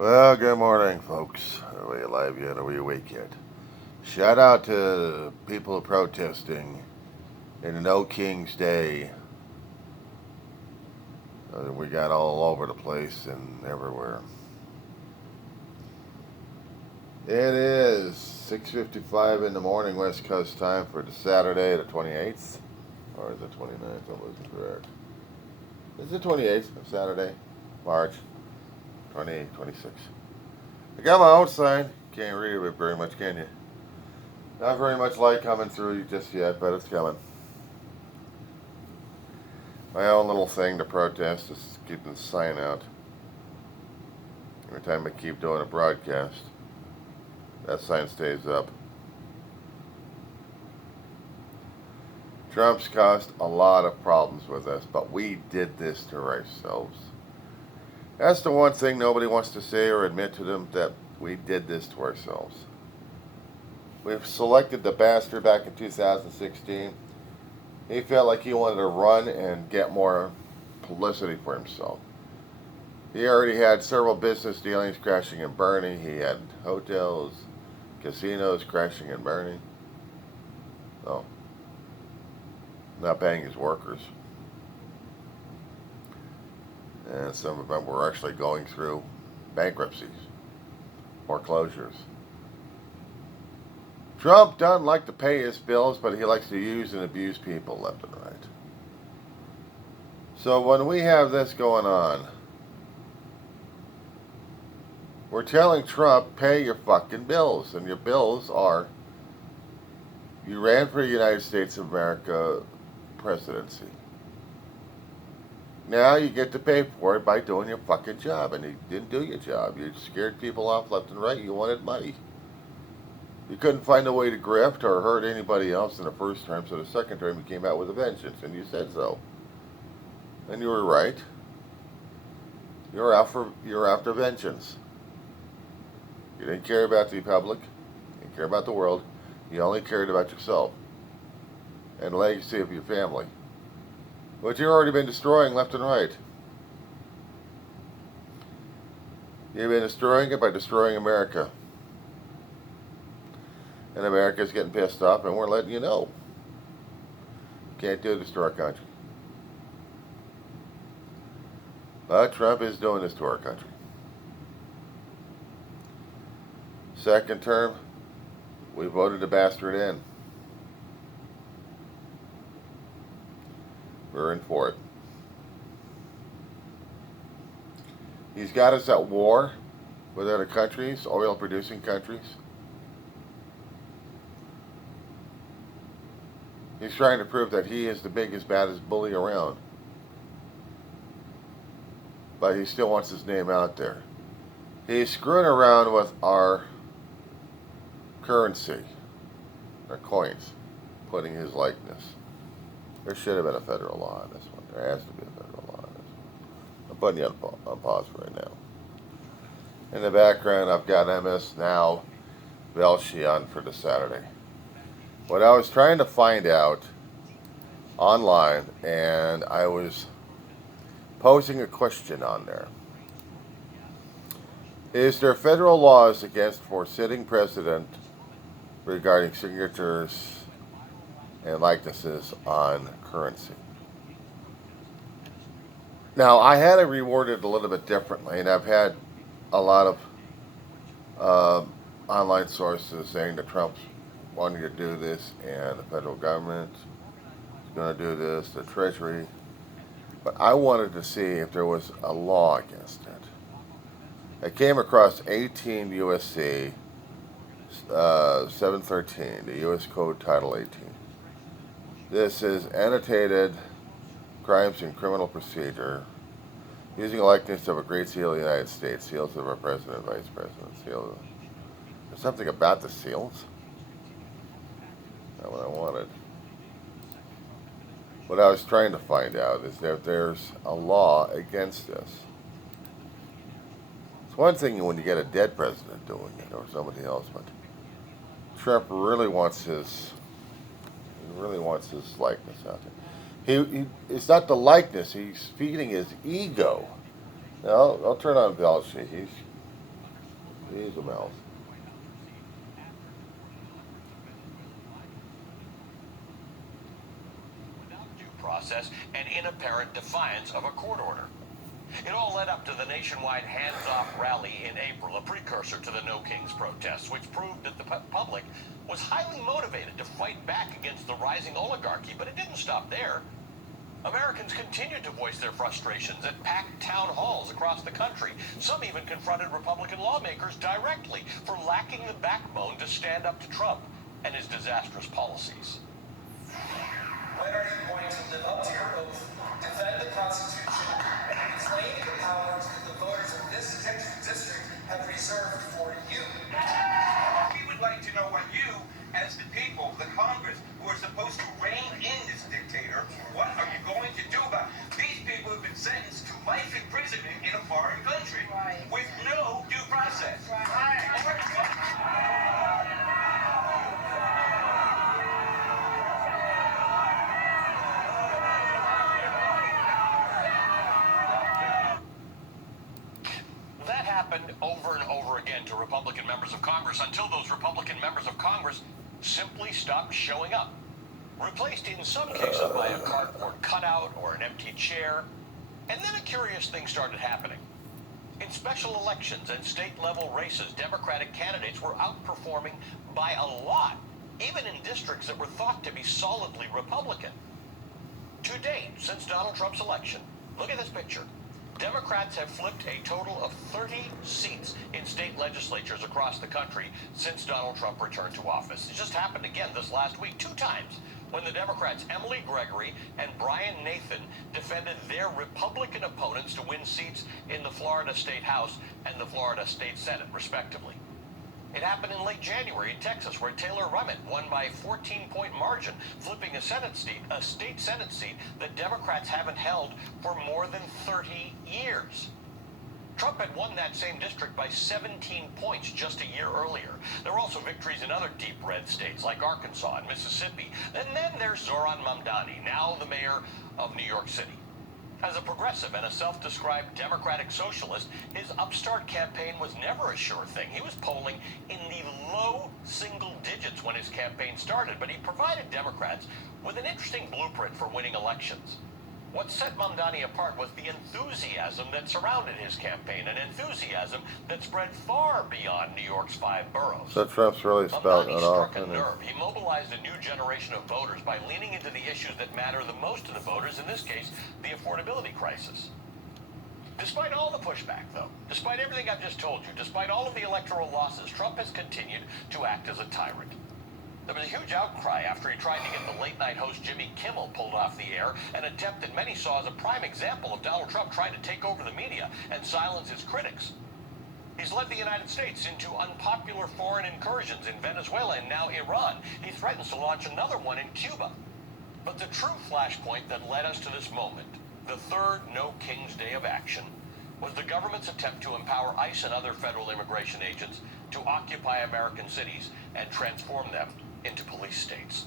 Well, good morning, folks. Are we alive yet? Are we awake yet? Shout out to people protesting in the No King's Day. We got all over the place and everywhere. It is 6:55 in the morning, West Coast time for the Saturday, the 28th, or is it 29th? I wasn't correct. Is it 28th of Saturday, March 28, 26? I got my own sign. Can't read it very much, can you? Not very much light coming through just yet, but it's coming. My own little thing to protest is keeping the sign out. Every time I keep doing a broadcast, that sign stays up. Trump's caused a lot of problems with us, but we did this to ourselves. That's the one thing nobody wants to say or admit to them, that we did this to ourselves. We've selected the bastard back in 2016. He felt like he wanted to run and get more publicity for himself. He already had several business dealings crashing and burning. He had hotels, casinos crashing and burning. Oh, not paying his workers. And some of them were actually going through bankruptcies, foreclosures. Trump doesn't like to pay his bills, but he likes to use and abuse people left and right. So when we have this going on, we're telling Trump, pay your fucking bills. And your bills are, you ran for the United States of America presidency. Now you get to pay for it by doing your fucking job. And you didn't do your job. You scared people off left and right. You wanted money. You couldn't find a way to grift or hurt anybody else in the first term, so the second term you came out with a vengeance, and you said so. And you were right. You're after vengeance. You didn't care about the public. You didn't care about the world. You only cared about yourself and the legacy of your family, which you've already been destroying left and right. You've been destroying it by destroying America. And America's getting pissed off, and we're letting you know. Can't do this to our country. But Trump is doing this to our country. Second term, we voted the bastard in. We're in for it. He's got us at war with other countries, oil-producing countries. He's trying to prove that he is the biggest, baddest bully around. But he still wants his name out there. He's screwing around with our currency, our coins, putting his likeness. There should have been a federal law on this one. There has to be a federal law on this one. I'm putting you on pause right now. In the background, I've got MS Now Velshi on for the Saturday. What I was trying to find out online, and I was posing a question on there. Is there federal laws against for sitting president regarding signatures and likenesses on currency? Now, I had it reworded a little bit differently, and I've had a lot of online sources saying that Trump's wanting to do this, and the federal government is going to do this, the Treasury. But I wanted to see if there was a law against it. I came across 18 USC 713, the U.S. Code Title 18. This is annotated crimes and criminal procedure, using a likeness of a great seal of the United States, seals of our president, vice president, seal. There's something about the seals. Not what I wanted. What I was trying to find out is that there's a law against this. It's one thing when you get a dead president doing it or somebody else, but Trump really wants his likeness out there. It's not the likeness. He's feeding his ego. Now, I'll turn on Velshi. He's a mouse. Without due process and in apparent defiance of a court order. It all led up to the nationwide hands-off rally in April, a precursor to the No Kings protests, which proved that the public was highly motivated to fight back against the rising oligarchy, but it didn't stop there. Americans continued to voice their frustrations at packed town halls across the country. Some even confronted Republican lawmakers directly for lacking the backbone to stand up to Trump and his disastrous policies. When are you going to live up to your oath, defend the Constitution, and reclaim the powers that the voters of this district have reserved for you? We would like to know what you, as the people, the Congress, who are supposed to rein in this dictator, what are you going to do about it? These people have been sentenced to life imprisonment in a foreign country with no due process. That happened over and over again to Republican members of Congress until those Republican members of Congress simply stopped showing up, replaced in some cases by a cardboard cutout or an empty chair. And then a curious thing started happening. In special elections and state-level races, Democratic candidates were outperforming by a lot, even in districts that were thought to be solidly Republican. To date, since Donald Trump's election, look at this picture. Democrats have flipped a total of 30 seats in state legislatures across the country since Donald Trump returned to office. It just happened again this last week, 2 times, when the Democrats Emily Gregory and Brian Nathan defended their Republican opponents to win seats in the Florida State House and the Florida State Senate, respectively. It happened in late January in Texas, where Taylor Rummett won by a 14-point margin, flipping a state Senate seat that Democrats haven't held for more than 30 years. Trump had won that same district by 17 points just a year earlier. There were also victories in other deep red states like Arkansas and Mississippi. And then there's Zohran Mamdani, now the mayor of New York City. As a progressive and a self-described democratic socialist, his upstart campaign was never a sure thing. He was polling in the low single digits when his campaign started, but he provided Democrats with an interesting blueprint for winning elections. What set Mamdani apart was the enthusiasm that surrounded his campaign, an enthusiasm that spread far beyond New York's 5 boroughs. So Trump's really spouting Mamdani it off. struck a nerve. He mobilized a new generation of voters by leaning into the issues that matter the most to the voters, in this case, the affordability crisis. Despite all the pushback, though, despite everything I've just told you, despite all of the electoral losses, Trump has continued to act as a tyrant. There was a huge outcry after he tried to get the late-night host Jimmy Kimmel pulled off the air, an attempt that many saw as a prime example of Donald Trump trying to take over the media and silence his critics. He's led the United States into unpopular foreign incursions in Venezuela and now Iran. He threatens to launch another one in Cuba. But the true flashpoint that led us to this moment, the third No Kings Day of action, was the government's attempt to empower ICE and other federal immigration agents to occupy American cities and transform them into police states.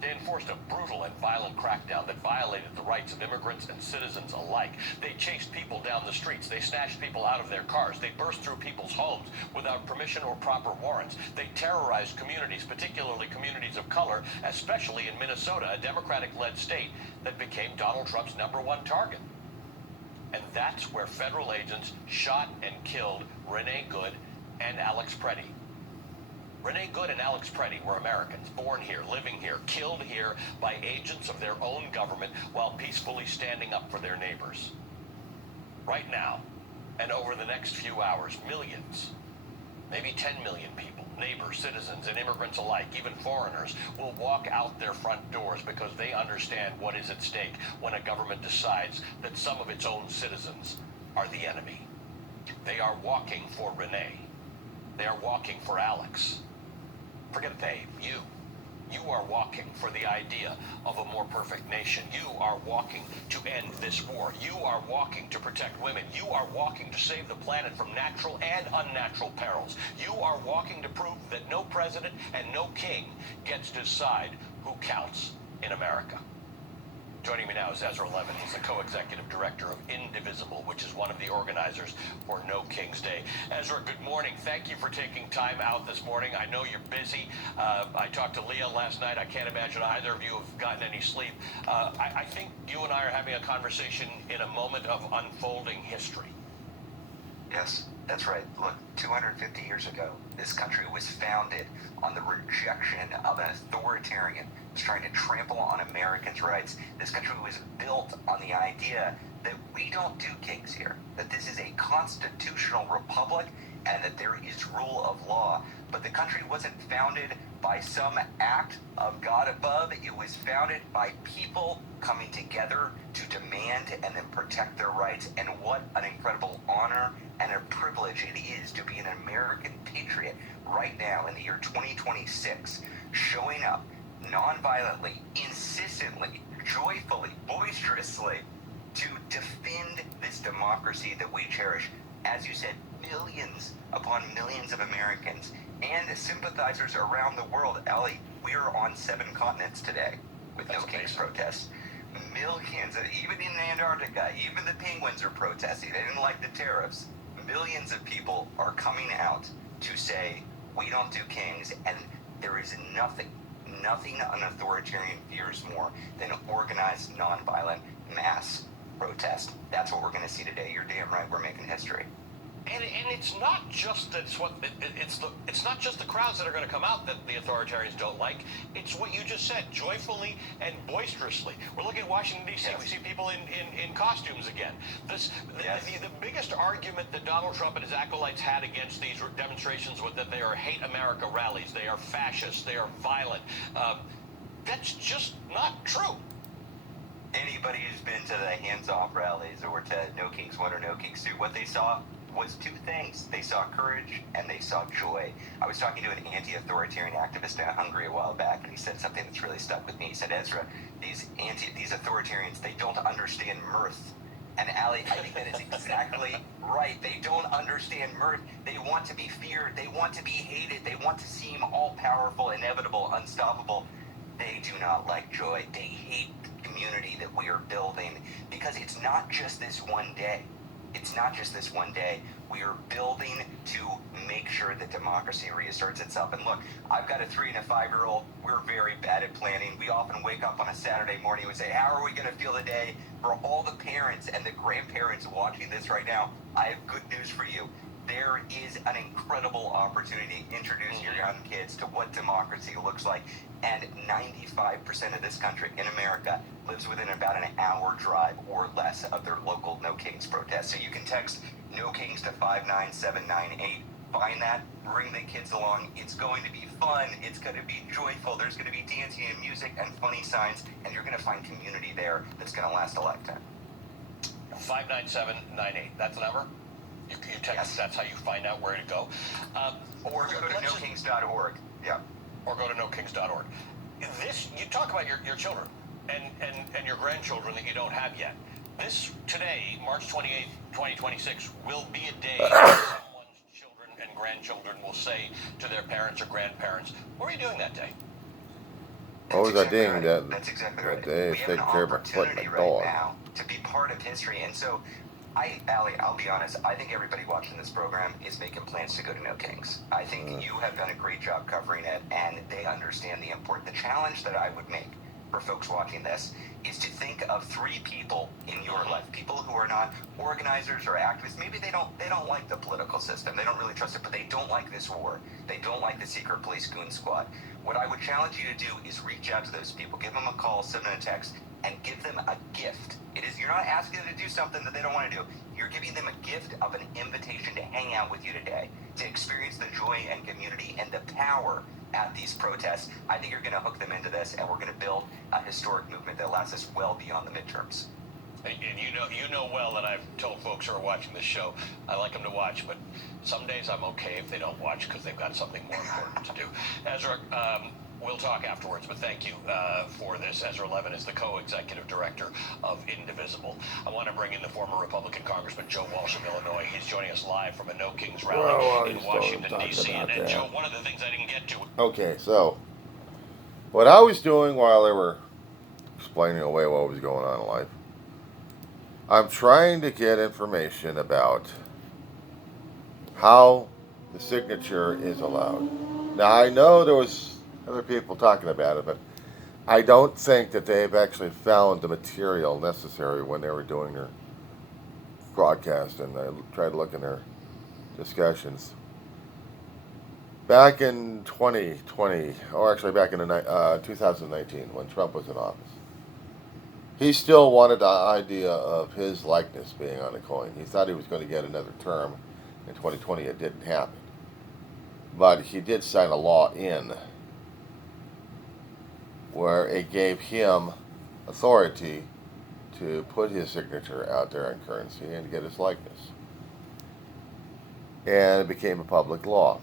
They enforced a brutal and violent crackdown that violated the rights of immigrants and citizens alike. They chased people down the streets. They snatched people out of their cars. They burst through people's homes without permission or proper warrants. They terrorized communities, particularly communities of color, especially in Minnesota, a Democratic-led state that became Donald Trump's #1 target. And that's where federal agents shot and killed Renee Good and Alex Preddy. Renee Good and Alex Preddy were Americans, born here, living here, killed here by agents of their own government while peacefully standing up for their neighbors. Right now, and over the next few hours, millions, maybe 10 million people, neighbors, citizens, and immigrants alike, even foreigners, will walk out their front doors because they understand what is at stake when a government decides that some of its own citizens are the enemy. They are walking for Renee. They are walking for Alex. Forget they, you. You are walking for the idea of a more perfect nation. You are walking to end this war. You are walking to protect women. You are walking to save the planet from natural and unnatural perils. You are walking to prove that no president and no king gets to decide who counts in America. Joining me now is Ezra Levin. He's the co-executive director of Indivisible, which is one of the organizers for No King's Day. Ezra, good morning. Thank you for taking time out this morning. I know you're busy. I talked to Leah last night. I can't imagine either of you have gotten any sleep. I think you and I are having a conversation in a moment of unfolding history. Yes, that's right. Look, 250 years ago, this country was founded on the rejection of an authoritarian who's trying to trample on Americans' rights. This country was built on the idea that we don't do kings here, that this is a constitutional republic and that there is rule of law. But the country wasn't founded by some act of God above. It was founded by people coming together to demand and then protect their rights. And what an incredible honor and a privilege it is to be an American patriot right now in the year 2026, showing up nonviolently, insistently, joyfully, boisterously to defend this democracy that we cherish. As you said, millions upon millions of Americans and sympathizers around the world. Allie, we are on 7 continents today with No King's protests. Millions, even in Antarctica, even the penguins are protesting. They didn't like the tariffs. Millions of people are coming out to say, we don't do kings, and there is nothing an authoritarian fears more than organized, nonviolent mass protest. That's what we're going to see today. You're damn right. We're making history. And it's not just that it's not just the crowds that are going to come out that the authoritarians don't like. It's what you just said, joyfully and boisterously. We're looking at Washington D.C. Yes. We see people in costumes again. Yes. The biggest argument that Donald Trump and his acolytes had against these demonstrations was that they are hate America rallies. They are fascist. They are violent. That's just not true. Anybody who's been to the hands-off rallies or to No Kings 1 or No Kings 2, what they saw was 2 things. They saw courage and they saw joy. I was talking to an anti-authoritarian activist in Hungary a while back, and he said something that's really stuck with me. He said, Ezra, these authoritarians, they don't understand mirth. And Allie, I think that is exactly right. They don't understand mirth. They want to be feared. They want to be hated. They want to seem all-powerful, inevitable, unstoppable. They do not like joy. They hate the community that we are building because it's not just this one day. It's not just this one day. We are building to make sure that democracy reasserts itself. And look, I've got a 3 and a 5-year-old. We're very bad at planning. We often wake up on a Saturday morning and say, how are we going to feel the day? For all the parents and the grandparents watching this right now, I have good news for you. There is an incredible opportunity to introduce your young kids to what democracy looks like. And 95% of this country in America lives within about an hour drive or less of their local No Kings protest. So you can text No Kings to 59798. Find that, bring the kids along. It's going to be fun. It's going to be joyful. There's going to be dancing and music and funny signs. And you're going to find community there that's going to last a lifetime. 59798. That's the number? You text, yes. That's how you find out where to go. Or go to nokings.org. Yeah. Or go to nokings.org. This, you talk about your children and your grandchildren that you don't have yet. This today, March 28th, 2026, will be a day someone's children and grandchildren will say to their parents or grandparents, what are you doing that day? What was I doing right. that? That's exactly right. That day is taking care of my foot and my dog. Right now to be part of history. And so, Allie, I'll be honest, I think everybody watching this program is making plans to go to No Kings. I think you have done a great job covering it, and they understand the importance. The challenge that I would make for folks watching this is to think of 3 people in your life, people who are not organizers or activists. Maybe they don't like the political system. They don't really trust it, but they don't like this war. They don't like the secret police goon squad. What I would challenge you to do is reach out to those people, give them a call, send them a text, and give them a gift. You're not asking them to do something that they don't want to do. You're giving them a gift of an invitation to hang out with you today, to experience the joy and community and the power at these protests. I think you're going to hook them into this, and we're going to build a historic movement that lasts us well beyond the midterms. And you know well that I've told folks who are watching this show, I like them to watch, but some days I'm okay if they don't watch because they've got something more important to do. Ezra, we'll talk afterwards, but thank you for this. Ezra Levin is the co-executive director of Indivisible. I want to bring in the former Republican Congressman Joe Walsh of Illinois. He's joining us live from a No Kings rally in Washington, D.C. And Joe, one of the things I didn't get to... Okay, so what I was doing while they were explaining away what was going on in life. I'm trying to get information about how the signature is allowed. Now, I know there was other people talking about it, but I don't think that they've actually found the material necessary when they were doing their broadcast, and I tried to look in their discussions. Back in 2020, or actually back in 2019, when Trump was in office, he still wanted the idea of his likeness being on a coin. He thought he was going to get another term. In 2020, it didn't happen. But he did sign a law in where it gave him authority to put his signature out there in currency and to get his likeness. And it became a public law.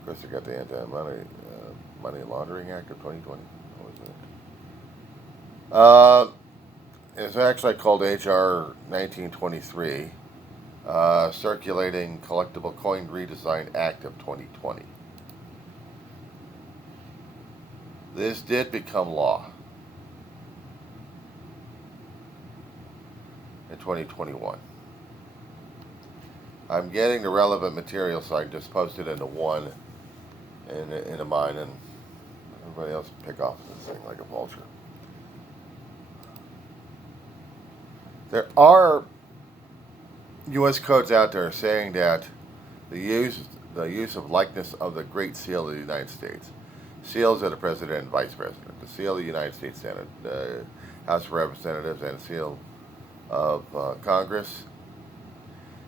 Of course, they got the Anti-Money Laundering Act of 2020. What was it? It's actually called H.R. 1923, Circulating Collectible Coin Redesign Act of 2020. This did become law in 2021. I'm getting the relevant material, so I can just post it into one into mine, and everybody else pick off this thing like a vulture. There are U.S. codes out there saying that the use of likeness of the Great Seal of the United States, seals of the President and Vice President, the seal of the United States Senate, the House of Representatives, and the seal of Congress,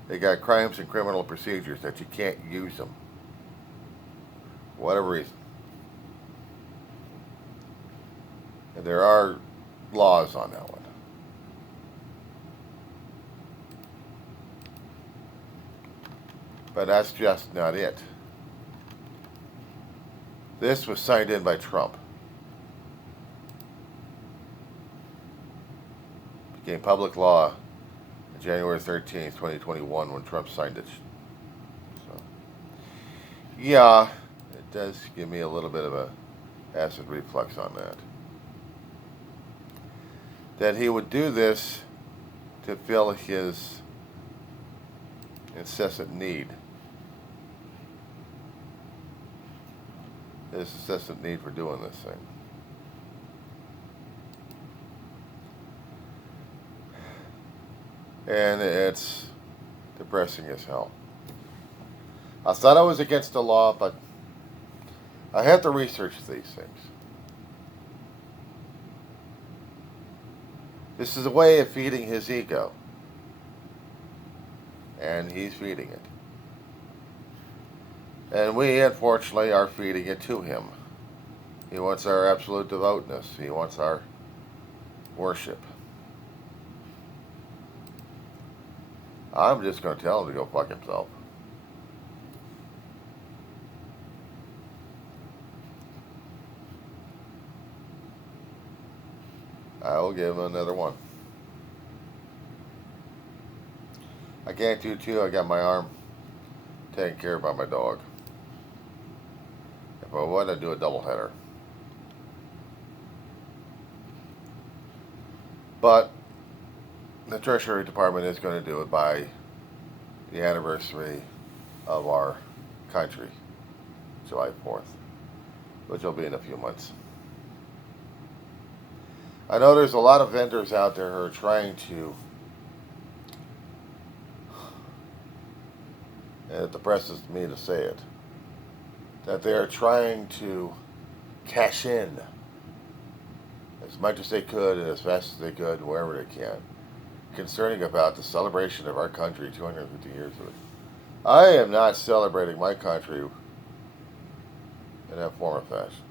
they got crimes and criminal procedures that you can't use them for whatever reason. And there are laws on that one. But that's just not it. This was signed in by Trump. Became public law on January 13th, 2021, when Trump signed it. So, yeah, it does give me a little bit of a acid reflux on that. That he would do this to fill his incessant need. His incessant need for doing this thing. And it's depressing as hell. I thought I was against the law, but I have to research these things. This is a way of feeding his ego. And he's feeding it. And we, unfortunately, are feeding it to him. He wants our absolute devoutness. He wants our worship. I'm just going to tell him to go fuck himself. I will give him another one. I can't do two. I got my arm taken care of by my dog. If I would, I'd do a double header. But the Treasury Department is going to do it by the anniversary of our country, July 4th, which will be in a few months. I know there's a lot of vendors out there who are trying to, and it depresses me to say it, that they are trying to cash in as much as they could and as fast as they could, wherever they can, concerning about the celebration of our country, 250 years of it. I am not celebrating my country in that form or fashion.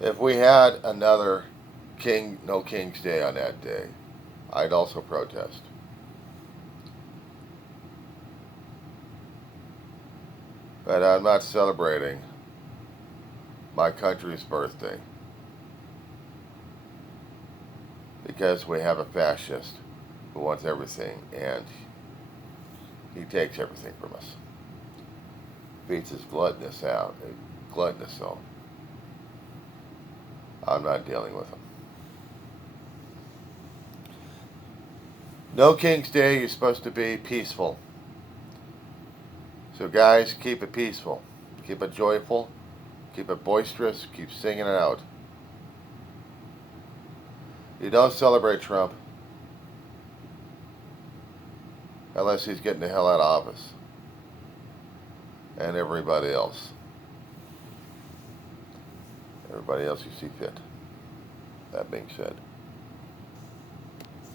If we had another No King's Day on that day, I'd also protest. But I'm not celebrating my country's birthday because we have a fascist who wants everything, and he takes everything from us. feeds his gluttonous soul. I'm not dealing with him. No King's Day, you're supposed to be peaceful. So guys, keep it peaceful. Keep it joyful. Keep it boisterous. Keep singing it out. You don't celebrate Trump unless he's getting the hell out of office. And everybody else. Everybody else you see fit. That being said.